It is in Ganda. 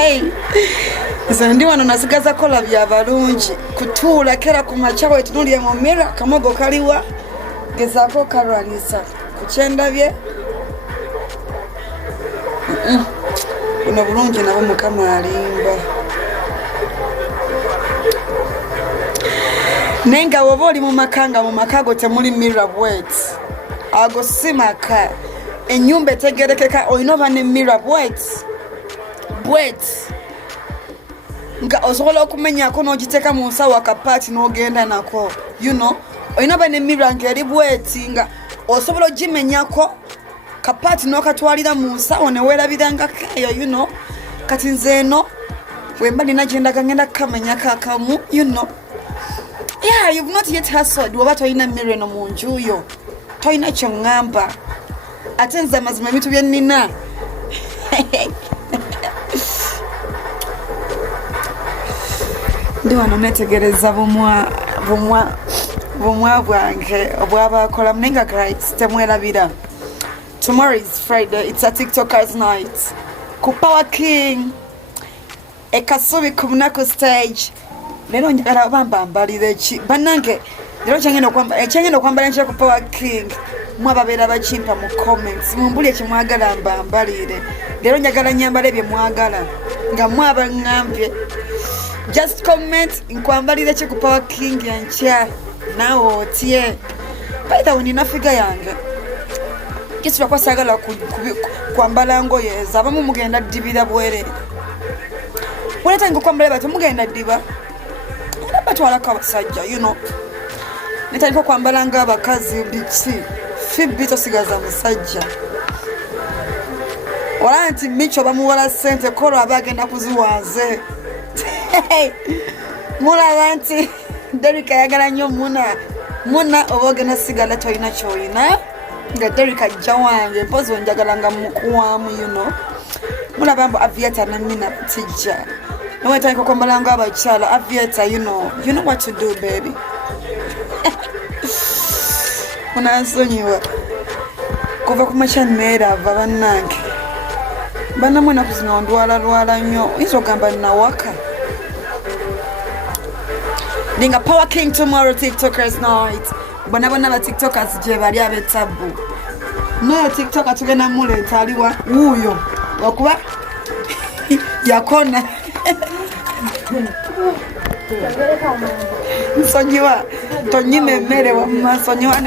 Hey, ndi wano nasigaza kola bya balungi kutuula kera ku machawo etunulye mu mirror kamogo kaliwa gezaako kalwanisa kuchendabye uno bulungi nabo mukama alimba nenga woba oli mu makanga mu makago temuli mirror bwet ago simaka enyumba etegerekeka olina oba ne mirror bwet nga osobola okumenyako n'ogiteeka mu nsawo akapaati n'ogenda nako olina oba ne mirror ng'eri bweti nga osobola ogimenyako kapaati n'okatwalira mu nsawo ne weerabirangako kati nze eno bwemba nina gyendaga ngenda kukamenyako akamu yeah, you've not yet hustled woba toyina mirror eno mu nju yo toyina kyoŋŋamba ate nze amazima ebintu bye nnina ndi wano netegereza bumwa bwange obwabakola munenga guys temwerabira. Tomorrow is Friday, it's a TikTokers night ku Power King ekasubi ku Munaku stage. Lero njagala bambambalire ki banange lero kyangenda okwambala nche ku Power King mwababeera bakimpa mu comments mumbulye kimwagala mbambalire. Lero njagala nyambale bye mwagala nga mwaba ngambye. Just comment nkwambalire ki ku Power King yancha nawo otie. By the way nina figure yange kisibwa kwasagala kwambala ngoye zabamu mugenda dibira bwerere. Woneta ngokwambala batu mugenda diba batwala kabasajja netandika kwambala nga abakazi biki fibi tosigaza musajja wala nti micho bamuwala sente kolo abagenda kuziwaze mulaba nti Derika yagala nnyo muna obogenda sigala toyina kyoyina nga Derika ajja wange mpozi njagala nga mukuwamu mulaba mbu aviata namina tijja no way tanko kwambala nga abakyala aviata you know what to do baby. Unasonyiwa kuva ku machani mera bannange banamwe nakuzina ndwala nnyo izogamba nawaka Ninga Power King tomorrow TikTokers night. Bana ba TikTokers je bali abetabu. No TikToker tugenda mule taliwa uyo. Wakuba yakona. Nsonyiwa tonyime mere wa masonyiwa